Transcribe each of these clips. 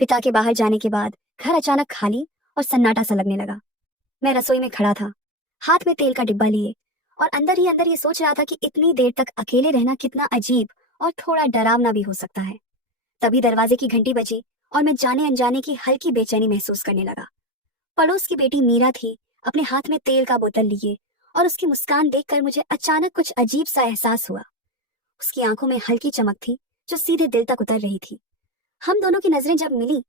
पिता के बाहर जाने के बाद घर अचानक खाली और सन्नाटा सा लगने लगा। मैं रसोई में खड़ा था, हाथ में तेल का डिब्बा लिए, और अंदर ही अंदर ये सोच रहा था कि इतनी देर तक अकेले रहना कितना अजीब और थोड़ा डरावना भी हो सकता है। तभी दरवाजे की घंटी बजी और मैं जाने अनजाने की हल्की बेचैनी महसूस करने लगा। पड़ोस की बेटी मीरा थी, अपने हाथ में तेल का बोतल लिए, और उसकी मुस्कान देखकर मुझे अचानक कुछ अजीब सा एहसास हुआ। उसकी आंखों में हल्की चमक थी जो सीधे दिल तक उतर रही थी। हम दोनों की नजरें जब मिली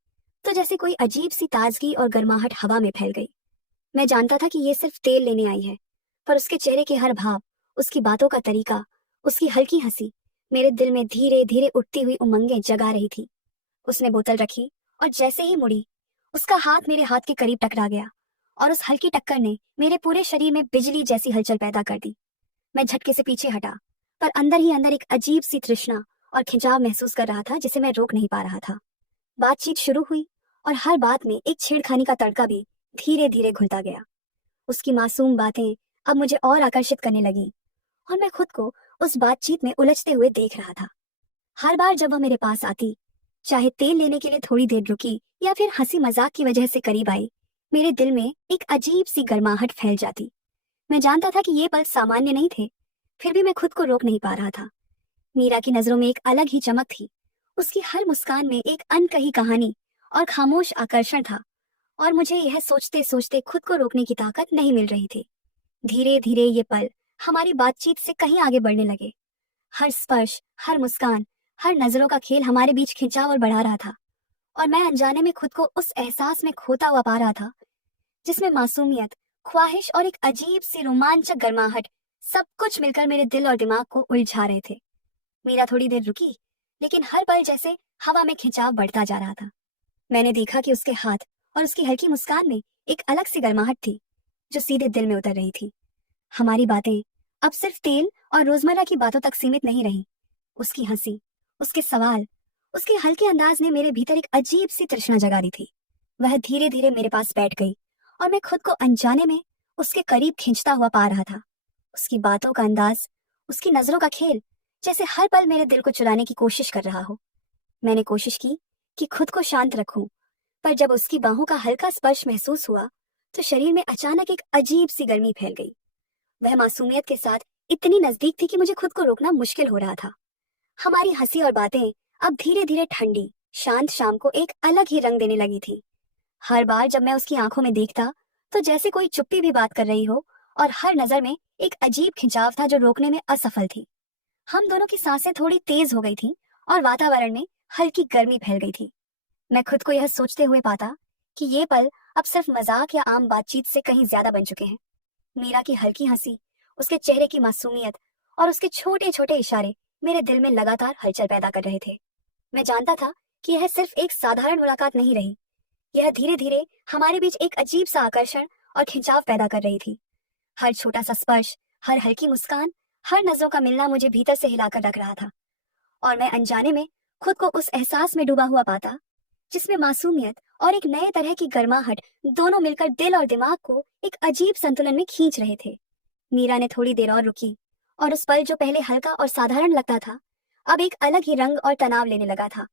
तो जैसे कोई अजीब सी ताजगी और गर्माहट हवा में फैल गई। मैं जानता था कि ये सिर्फ तेल लेने आई है, पर उसके चेहरे के हर भाव, उसकी बातों का तरीका, उसकी हल्की हंसी मेरे दिल में धीरे धीरे उठती हुई उमंगें जगा रही थी। उसने बोतल रखी और जैसे ही मुड़ी, उसका हाथ मेरे हाथ के करीब टकरा गया, और उस हल्की टक्कर ने मेरे पूरे शरीर में बिजली जैसी हलचल पैदा कर दी। मैं झटके से पीछे हटा, पर अंदर ही अंदर एक अजीब सी तृष्णा और खिंचाव महसूस कर रहा था जिसे मैं रोक नहीं पा रहा था। बातचीत शुरू हुई और हर बात में एक छेड़खानी का तड़का भी धीरे धीरे घुलता गया। उसकी मासूम बातें अब मुझे और आकर्षित करने लगी, और मैं खुद को उस बातचीत में उलझते हुए देख रहा था। हर बार जब वह मेरे पास आती, चाहे तेल लेने के लिए थोड़ी देर रुकी या फिर हंसी मजाक की वजह से करीब आई, मेरे दिल में एक अजीब सी गर्माहट फैल जाती। मैं जानता था कि ये पल सामान्य नहीं थे, फिर भी मैं खुद को रोक नहीं पा रहा था। मीरा की नजरों में एक अलग ही चमक थी। उसकी हर मुस्कान में एक अनकही कहानी और खामोश आकर्षण था, और मुझे यह सोचते सोचते खुद को रोकने की ताकत नहीं मिल रही थी। धीरे धीरे ये पल हमारी बातचीत से कहीं आगे बढ़ने लगे। हर स्पर्श, हर मुस्कान, हर नजरों का खेल हमारे बीच खिंचाव और बढ़ा रहा था, और मैं अनजाने में खुद को उस एहसास में खोता हुआ पा रहा था जिसमें मासूमियत, ख्वाहिश और एक अजीब सी रोमांचक गर्माहट सब कुछ मिलकर मेरे दिल और दिमाग को उलझा रहे थे। मीरा थोड़ी देर रुकी, लेकिन हर पल जैसे हवा में खिंचाव बढ़ता जा रहा था। मैंने देखा कि उसके हाथ और उसकी हल्की मुस्कान में एक अलग सी गर्माहट थी जो सीधे दिल में उतर रही थी। हमारी बातें अब सिर्फ तेल और रोजमर्रा की बातों तक सीमित नहीं रही। उसकी हंसी, उसके सवाल, उसके हल्के अंदाज ने मेरे भीतर एक अजीब सी तृष्णा जगा दी थी। वह धीरे धीरे मेरे पास बैठ गई, और मैं खुद को अनजाने में उसके करीब खींचता हुआ पा रहा था। उसकी बातों का अंदाज, उसकी नजरों का खेल, जैसे हर पल मेरे दिल को चुराने की कोशिश कर रहा हो। मैंने कोशिश की कि खुद को शांत रखूं, पर जब उसकी बाहों का हल्का स्पर्श महसूस हुआ तो शरीर में अचानक एक अजीब सी गर्मी फैल गई। वह मासूमियत के साथ इतनी नजदीक थी कि मुझे खुद को रोकना मुश्किल हो रहा था। हमारी हंसी और बातें अब धीरे धीरे ठंडी, शांत शाम को एक अलग ही रंग देने लगी थी। हर बार जब मैं उसकी आंखों में देखता तो जैसे कोई चुप्पी भी बात कर रही हो, और हर नजर में एक अजीब खिंचाव था जो रोकने में असफल थी। हम दोनों की सांसें थोड़ी तेज हो गई थी और वातावरण में हल्की गर्मी फैल गई थी। मैं खुद को यह सोचते हुए पाता कि ये पल अब सिर्फ मजाक या आम बातचीत से कहीं ज्यादा बन चुके हैं। मीरा की हल्की हंसी, उसके चेहरे की मासूमियत और उसके छोटे छोटे इशारे मेरे दिल में लगातार हलचल पैदा कर रहे थे। मैं जानता था कि यह सिर्फ एक साधारण मुलाकात नहीं रही। यह धीरे धीरे हमारे बीच एक अजीब सा आकर्षण और खिंचाव पैदा कर रही थी। हर छोटा सा स्पर्श, हर हल्की मुस्कान, हर नजरों का मिलना मुझे भीतर से हिलाकर रख रहा था, और मैं अनजाने में खुद को उस एहसास में डूबा हुआ पाता जिसमें मासूमियत और एक नए तरह की गर्माहट दोनों मिलकर दिल और दिमाग को एक अजीब संतुलन में खींच रहे थे। मीरा ने थोड़ी देर और रुकी, और उस पल जो पहले हल्का और साधारण लगता था अब एक अलग ही रंग और तनाव लेने लगा था।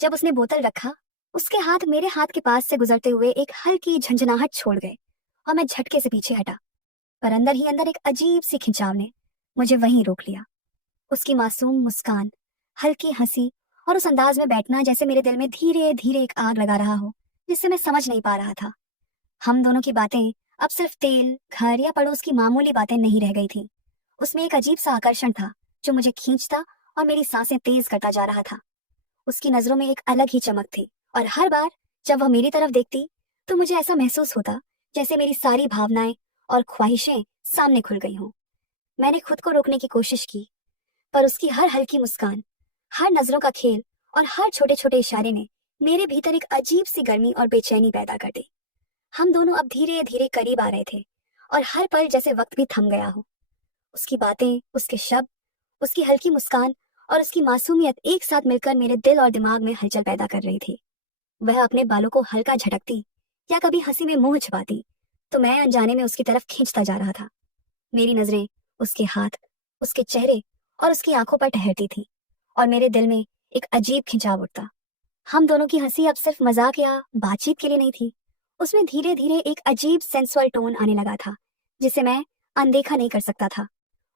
जब उसने बोतल रखा, उसके हाथ मेरे हाथ के पास से गुजरते हुए एक हल्की झंझनाहट छोड़ गए, और मैं झटके से पीछे हटा, पर अंदर ही अंदर एक अजीब सी खिंचाव ने मुझे वहीं रोक लिया। उसकी मासूम मुस्कान, हल्की हंसी और उस अंदाज में बैठना जैसे मेरे दिल में धीरे धीरे एक आग लगा रहा हो जिससे मैं समझ नहीं पा रहा था। हम दोनों की बातें अब सिर्फ तेल, घर या पड़ोस की मामूली बातें नहीं रह गई थी। उसमें एक अजीब सा आकर्षण था जो मुझे खींचता और मेरी सांसें तेज करता जा रहा था। उसकी नजरों में एक अलग ही चमक थी, और हर बार जब वह मेरी तरफ देखती तो मुझे ऐसा महसूस होता जैसे मेरी सारी भावनाएं और ख्वाहिशें सामने खुल गई हों। मैंने खुद को रोकने की कोशिश की, पर उसकी हर हल्की मुस्कान, हर नजरों का खेल और हर छोटे छोटे इशारे ने मेरे भीतर एक अजीब सी गर्मी और बेचैनी पैदा कर दी। हम दोनों अब धीरे धीरे करीब आ रहे थे, और हर पल जैसे वक्त भी थम गया हो। उसकी बातें, उसके शब्द, उसकी हल्की मुस्कान और उसकी मासूमियत एक साथ मिलकर मेरे दिल और दिमाग में हलचल पैदा कर रही थी। वह अपने बालों को हल्का झटकती या कभी हंसी में मुंह छिपाती तो मैं अनजाने में उसकी तरफ खींचता जा रहा था। मेरी नजरें उसके हाथ, उसके चेहरे और उसकी आंखों पर ठहरती थी, और मेरे दिल में एक अजीब खिंचाव उठता। हम दोनों की हंसी अब सिर्फ मजाक या बातचीत के लिए नहीं थी। उसमें धीरे धीरे एक अजीब सेंसुअल टोन आने लगा था, जिसे मैं अनदेखा नहीं कर सकता था।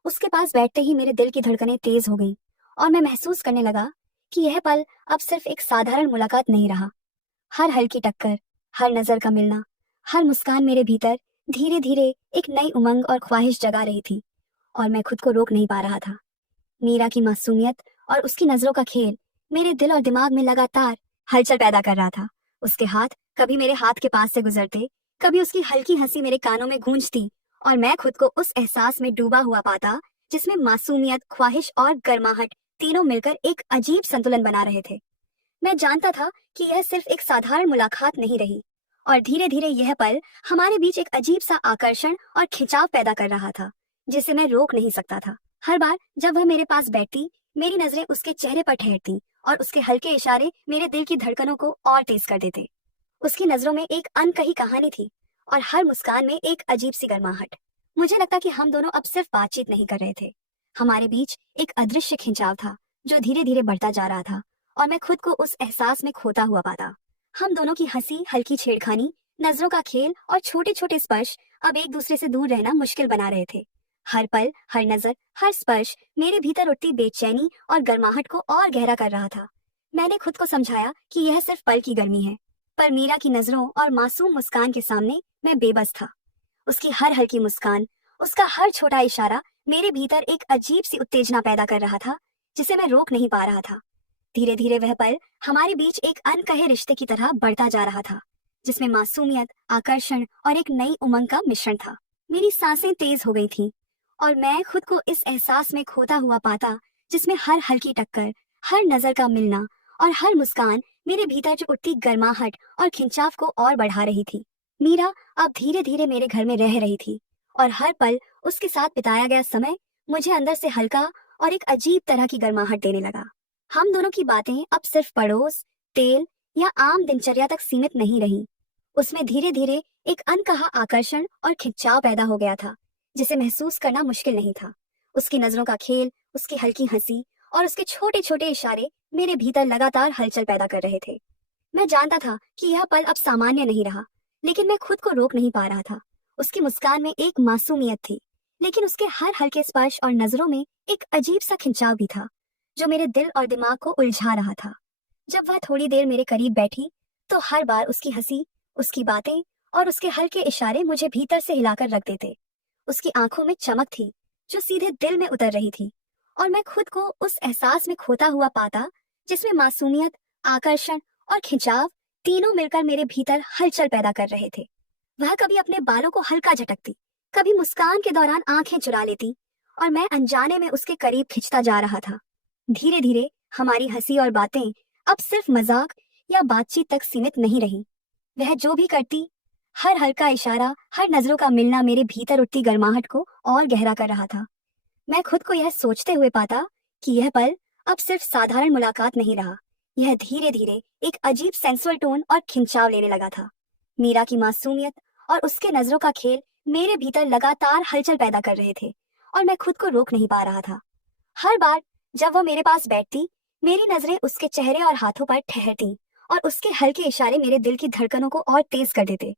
उसके पास बैठते ही मेरे दिल की धड़कनें तेज हो गईं और मैं महसूस करने लगा कि यह पल अब सिर्फ एक साधारण मुलाकात नहीं रहा। हर हल्की टक्कर, हर नजर का मिलना, हर मुस्कान मेरे भीतर धीरे धीरे एक नई उमंग और ख्वाहिश जगा रही थी, और मैं खुद को रोक नहीं पा रहा था। मीरा की मासूमियत और उसकी नजरों का खेल मेरे दिल और दिमाग में लगातार हलचल पैदा कर रहा था। उसके हाथ कभी मेरे हाथ के पास से गुजरते, कभी उसकी हल्की हंसी मेरे कानों में गूंजती, और मैं खुद को उस एहसास में डूबा हुआ पाता जिसमें मासूमियत, ख्वाहिश और गर्माहट तीनों मिलकर एक अजीब संतुलन बना रहे थे। मैं जानता था कि यह सिर्फ एक साधारण मुलाकात नहीं रही, और धीरे धीरे यह पल हमारे बीच एक अजीब सा आकर्षण और खिंचाव पैदा कर रहा था, जिसे मैं रोक नहीं सकता था। हर बार जब वह मेरे पास बैठती, मेरी नजरें उसके चेहरे पर ठहरती और उसके हल्के इशारे मेरे दिल की धड़कनों को और तेज कर देते। उसकी नजरों में एक अनकही कहानी थी, और हर मुस्कान में एक अजीब सी गर्माहट। मुझे लगता कि हम दोनों अब सिर्फ बातचीत नहीं कर रहे थे, हमारे बीच एक अदृश्य खिंचाव था जो धीरे धीरे बढ़ता जा रहा था, और मैं खुद को उस एहसास में खोता हुआ पाता। हम दोनों की हंसी, हल्की छेड़खानी, नजरों का खेल और छोटे छोटे स्पर्श अब एक दूसरे से दूर रहना मुश्किल बना रहे थे। हर पल, हर नजर, हर स्पर्श मेरे भीतर उठती बेचैनी और गर्माहट को और गहरा कर रहा था। मैंने खुद को समझाया कि यह सिर्फ पल की गर्मी है, पर मीरा की नजरों और मासूम मुस्कान के सामने मैं बेबस था। उसकी हर हल्की मुस्कान, उसका हर छोटा इशारा मेरे भीतर एक अजीब सी उत्तेजना पैदा कर रहा था, जिसे मैं रोक नहीं पा रहा था। धीरे धीरे वह पल हमारे बीच एक अनकहे रिश्ते की तरह बढ़ता जा रहा था, जिसमें मासूमियत, आकर्षण और एक नई उमंग का मिश्रण था। मेरी सांसें तेज हो गई थीं, और मैं खुद को इस एहसास में खोता हुआ पाता जिसमें हर हल्की टक्कर, हर नजर का मिलना और हर मुस्कान मेरे भीतर जो उठती गर्माहट और खिंचाव को और बढ़ा रही थी। मीरा अब धीरे धीरे मेरे घर में रह रही थी, और हर पल उसके साथ बिताया गया समय मुझे अंदर से हल्का और एक अजीब तरह की गर्माहट देने लगा। हम दोनों की बातें अब सिर्फ पड़ोस, तेल या आम दिनचर्या तक सीमित नहीं रहीं। उसमें धीरे धीरे एक अनकहा आकर्षण और खिंचाव पैदा हो गया था, जिसे महसूस करना मुश्किल नहीं था। उसकी नजरों का खेल, उसकी हल्की हंसी और उसके छोटे छोटे इशारे मेरे भीतर लगातार हलचल पैदा कर रहे थे। मैं जानता था कि यह पल अब सामान्य नहीं रहा, लेकिन मैं खुद को रोक नहीं पा रहा था। उसकी मुस्कान में एक मासूमियत थी, लेकिन उसके हर हल्के स्पर्श और नजरों में एक अजीब सा खिंचाव भी था, जो मेरे दिल और दिमाग को उलझा रहा था। जब वह थोड़ी देर मेरे करीब बैठी, तो हर बार उसकी हंसी, उसकी बातें और उसके हल्के इशारे मुझे भीतर से हिलाकर रख देते। उसकी आंखों में चमक थी जो सीधे दिल में उतर रही थी, और मैं खुद को उस एहसास में खोता हुआ पाता जिसमें मासूमियत, आकर्षण और खिंचाव तीनों मिलकर मेरे भीतर हलचल पैदा कर रहे थे। वह कभी अपने बालों को हल्का झटकती, कभी मुस्कान के दौरान आंखें चुरा लेती, और मैं अनजाने में उसके करीब खिंचता जा रहा था। धीरे धीरे हमारी हंसी और बातें अब सिर्फ मजाक या बातचीत तक सीमित नहीं रही। वह जो भी करती, हर हल्का इशारा, हर नजरों का मिलना मेरे भीतर उठती गर्माहट को और गहरा कर रहा था। मैं खुद को यह सोचते हुए पाता कि यह पल अब सिर्फ साधारण मुलाकात नहीं रहा। यह धीरे धीरे एक अजीब सेंसुअल टोन और खिंचाव लेने लगा था। मीरा की मासूमियत और उसके नजरों का खेल मेरे भीतर लगातार हलचल पैदा कर रहे थे, और मैं खुद को रोक नहीं पा रहा था। हर बार जब वह मेरे पास बैठती, मेरी नजरें उसके चेहरे और हाथों पर ठहरती, और उसके हल्के इशारे मेरे दिल की धड़कनों को और तेज कर देते।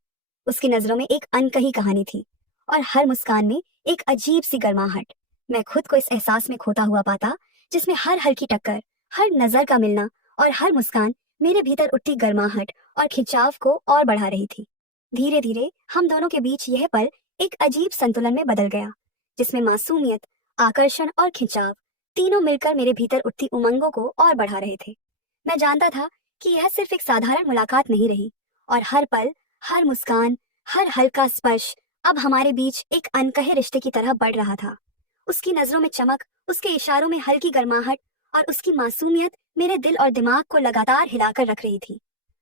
उसकी नजरों में एक अनकही कहानी थी, और हर मुस्कान में एक अजीब सी गर्माहट। मैं खुद को इस एहसास में खोता हुआ पाता जिसमें हर हल्की टक्कर, हर नजर का मिलना और हर मुस्कान मेरे भीतर उठती गर्माहट और खिंचाव को और बढ़ा रही थी। धीरे धीरे हम दोनों के बीच यह पल एक अजीब संतुलन में बदल गया, जिसमें मासूमियत, आकर्षण और खिंचाव तीनों मिलकर मेरे भीतर उठती उमंगों को और बढ़ा रहे थे। मैं जानता था कि यह सिर्फ एक साधारण मुलाकात नहीं रही, और हर पल, हर मुस्कान, हर हल्का स्पर्श अब हमारे बीच एक अनकहे रिश्ते की तरह बढ़ रहा था। उसकी नजरों में चमक, उसके इशारों में हल्की गर्माहट और उसकी मासूमियत मेरे दिल और दिमाग को लगातार हिलाकर रख रही थी।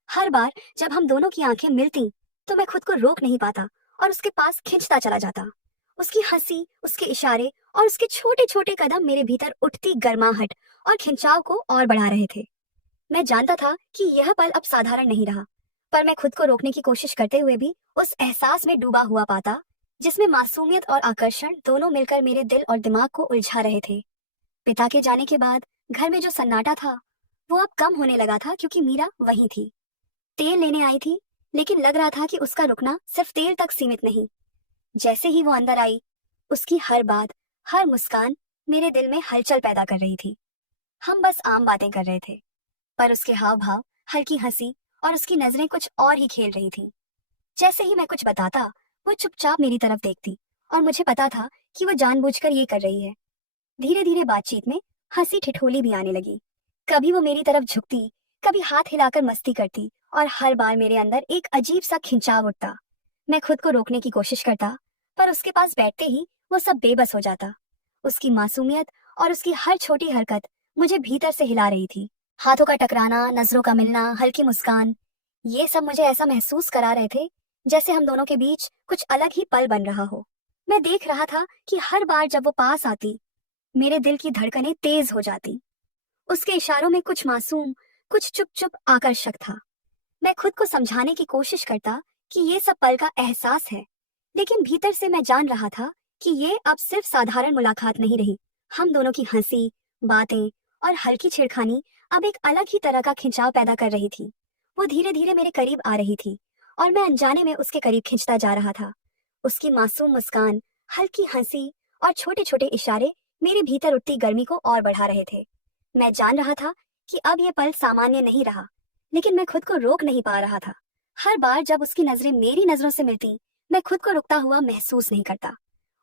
हर बार जब हम दोनों की आंखें मिलती, तो मैं खुद को रोक नहीं पाता और उसके पास खिंचता चला जाता। उसकी हंसी, उसके इशारे और उसके छोटे छोटे कदम मेरे भीतर उठती गर्माहट और खिंचाव को और बढ़ा रहे थे। मैं जानता था कि यह पल अब साधारण नहीं रहा, पर मैं खुद को रोकने की कोशिश करते हुए भी उस एहसास में डूबा हुआ पाता जिसमें मासूमियत और आकर्षण दोनों मिलकर मेरे दिल और दिमाग को उलझा रहे थे। पिता के जाने के बाद घर में जो सन्नाटा था, वो अब कम होने लगा था क्योंकि मीरा वहीं थी। तेल लेने आई थी, लेकिन लग रहा था कि उसका रुकना सिर्फ तेल तक सीमित नहीं। जैसे ही वो अंदर आई, उसकी हर बात, हर मुस्कान मेरे दिल में हलचल पैदा कर रही थी। हम बस आम बातें कर रहे थे, पर उसके हाव भाव, हल्की हंसी और उसकी नजरें कुछ और ही खेल रही थी। जैसे ही मैं कुछ बताता, वो चुपचाप मेरी तरफ देखती और मुझे पता था कि वो जानबूझकर ये कर रही है। धीरे धीरे बातचीत में हंसी ठिठोली भी आने लगी। कभी वो मेरी तरफ झुकती, कभी हाथ हिलाकर मस्ती करती और हर बार मेरे अंदर एक अजीब सा खिंचाव उठता। मैं खुद को रोकने की कोशिश करता, पर उसके पास बैठते ही वो सब बेबस हो जाता। उसकी मासूमियत और उसकी हर छोटी हरकत मुझे भीतर से हिला रही थी। हाथों का टकराना, नजरों का मिलना, हल्की मुस्कान, ये सब मुझे ऐसा महसूस करा रहे थे जैसे हम दोनों के बीच कुछ अलग ही पल बन रहा हो। मैं देख रहा था कि हर बार जब वो पास आती, मेरे दिल की धड़कनें तेज हो जाती। उसके इशारों में कुछ मासूम, कुछ चुप चुप आकर्षक था। मैं खुद को समझाने की कोशिश करता कि ये सब पल का एहसास है, लेकिन भीतर से मैं जान रहा था कि ये अब सिर्फ साधारण मुलाकात नहीं रही। हम दोनों की हंसी, बातें और हल्की छेड़खानी अब एक अलग ही तरह का खिंचाव पैदा कर रही थी। वो धीरे धीरे मेरे करीब आ रही थी और मैं अनजाने में उसके करीब खिंचता जा रहा था। उसकी मासूम मुस्कान, हल्की हंसी और छोटे छोटे इशारे मेरे भीतर उठती गर्मी को और बढ़ा रहे थे। मैं जान रहा था कि अब ये पल सामान्य नहीं रहा, लेकिन मैं खुद को रोक नहीं पा रहा था। हर बार जब उसकी नजरें मेरी नजरों से मिलती, मैं खुद को रुकता हुआ महसूस नहीं करता।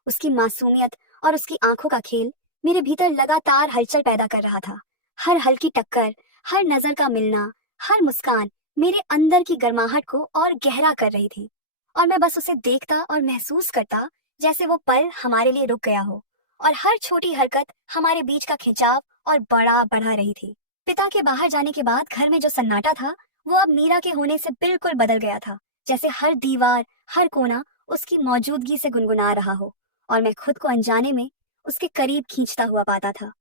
उसकी मासूमियत और उसकी आंखों का खेल मेरे भीतर लगातार हलचल पैदा कर रहा था। हर हल्की टक्कर, हर नजर का मिलना, हर मुस्कान मेरे अंदर की गर्माहट को और गहरा कर रही थी। और मैं बस उसे देखता और महसूस करता जैसे वो पल हमारे लिए रुक गया हो और हर छोटी हरकत हमारे बीच का खिंचाव और बड़ा बढ़ा रही थी। पिता के बाहर जाने के बाद घर में जो सन्नाटा था, वो अब मीरा के होने से बिल्कुल बदल गया था। जैसे हर दीवार, हर कोना उसकी मौजूदगी से गुनगुना रहा हो और मैं खुद को अनजाने में उसके करीब खींचता हुआ पाता था।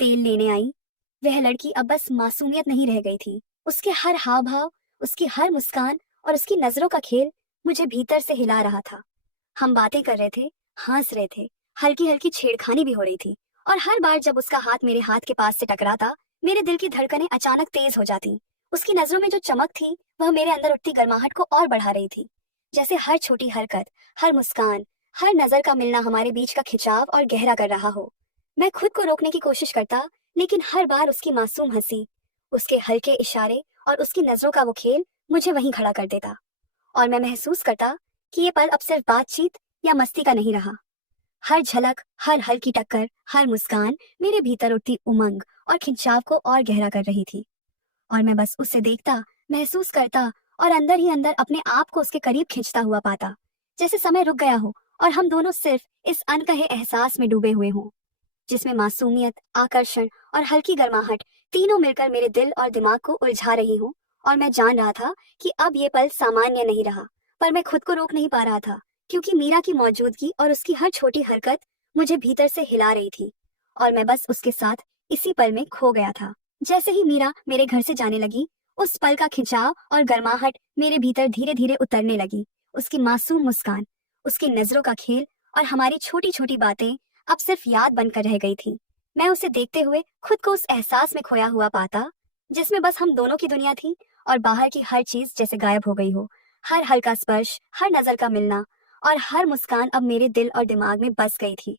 तेल लेने आई वह लड़की अब बस मासूमियत नहीं रह गई थी। उसके हर हाव भाव, उसकी हर मुस्कान और उसकी नजरों का खेल मुझे भीतर से हिला रहा था। हम बातें कर रहे थे, हंस रहे थे, हल्की हल्की छेड़खानी भी हो रही थी, और हर बार जब उसका हाथ मेरे हाथ के पास से टकराता, मेरे दिल की धड़कनें अचानक तेज हो जाती। उसकी नजरों में जो चमक थी, वह मेरे अंदर उठती गर्माहट को और बढ़ा रही थी। जैसे हर छोटी हरकत, हर मुस्कान, हर नजर का मिलना हमारे बीच का खिंचाव और गहरा कर रहा हो। मैं खुद को रोकने की कोशिश करता, लेकिन हर बार उसकी मासूम हंसी, उसके हल्के इशारे और उसकी नजरों का वो खेल मुझे वहीं खड़ा कर देता। और मैं महसूस करता कि ये पल अब सिर्फ बातचीत या मस्ती का नहीं रहा। हर झलक, हर हल्की टक्कर, हर मुस्कान मेरे भीतर उठती उमंग और खिंचाव को और गहरा कर रही थी। और मैं बस उसे देखता, महसूस करता और अंदर ही अंदर अपने आप को उसके करीब खींचता हुआ पाता, जैसे समय रुक गया हो और हम दोनों सिर्फ इस अनकहे एहसास में डूबे हुए हों, जिसमें मासूमियत, आकर्षण और हल्की गर्माहट तीनों मिलकर मेरे दिल और दिमाग को उलझा रही हूँ। और मैं जान रहा था कि अब ये पल सामान्य नहीं रहा, पर मैं खुद को रोक नहीं पा रहा था, क्योंकि मीरा की मौजूदगी और उसकी हर छोटी हरकत मुझे भीतर से हिला रही थी। और मैं बस उसके साथ इसी पल में खो गया था। जैसे ही मीरा मेरे घर से जाने लगी, उस पल का खिंचाव और गर्माहट मेरे भीतर धीरे धीरे उतरने लगी। उसकी मासूम मुस्कान, उसकी नजरों का खेल और हमारी छोटी छोटी बातें अब सिर्फ याद बनकर रह गई थी। मैं उसे देखते हुए खुद को उस एहसास में खोया हुआ पाता, जिसमें बस हम दोनों की दुनिया थी और बाहर की हर चीज जैसे गायब हो गई हो। हर हल्का स्पर्श, हर नजर का मिलना और हर मुस्कान अब मेरे दिल और दिमाग में बस गई थी।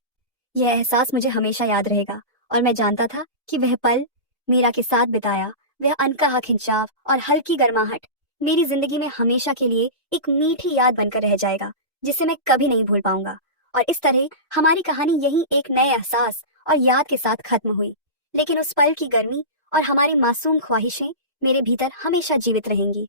यह एहसास मुझे हमेशा याद रहेगा, और मैं जानता था कि वह पल मीरा के साथ बिताया, वह अनकहा खिंचाव और हल्की गर्माहट मेरी जिंदगी में हमेशा के लिए एक मीठी याद बनकर रह जाएगा, जिसे मैं कभी नहीं भूल पाऊंगा। और इस तरह हमारी कहानी यही एक नए एहसास और याद के साथ खत्म हुई, लेकिन उस पल की गर्मी और हमारी मासूम ख्वाहिशें मेरे भीतर हमेशा जीवित रहेंगी।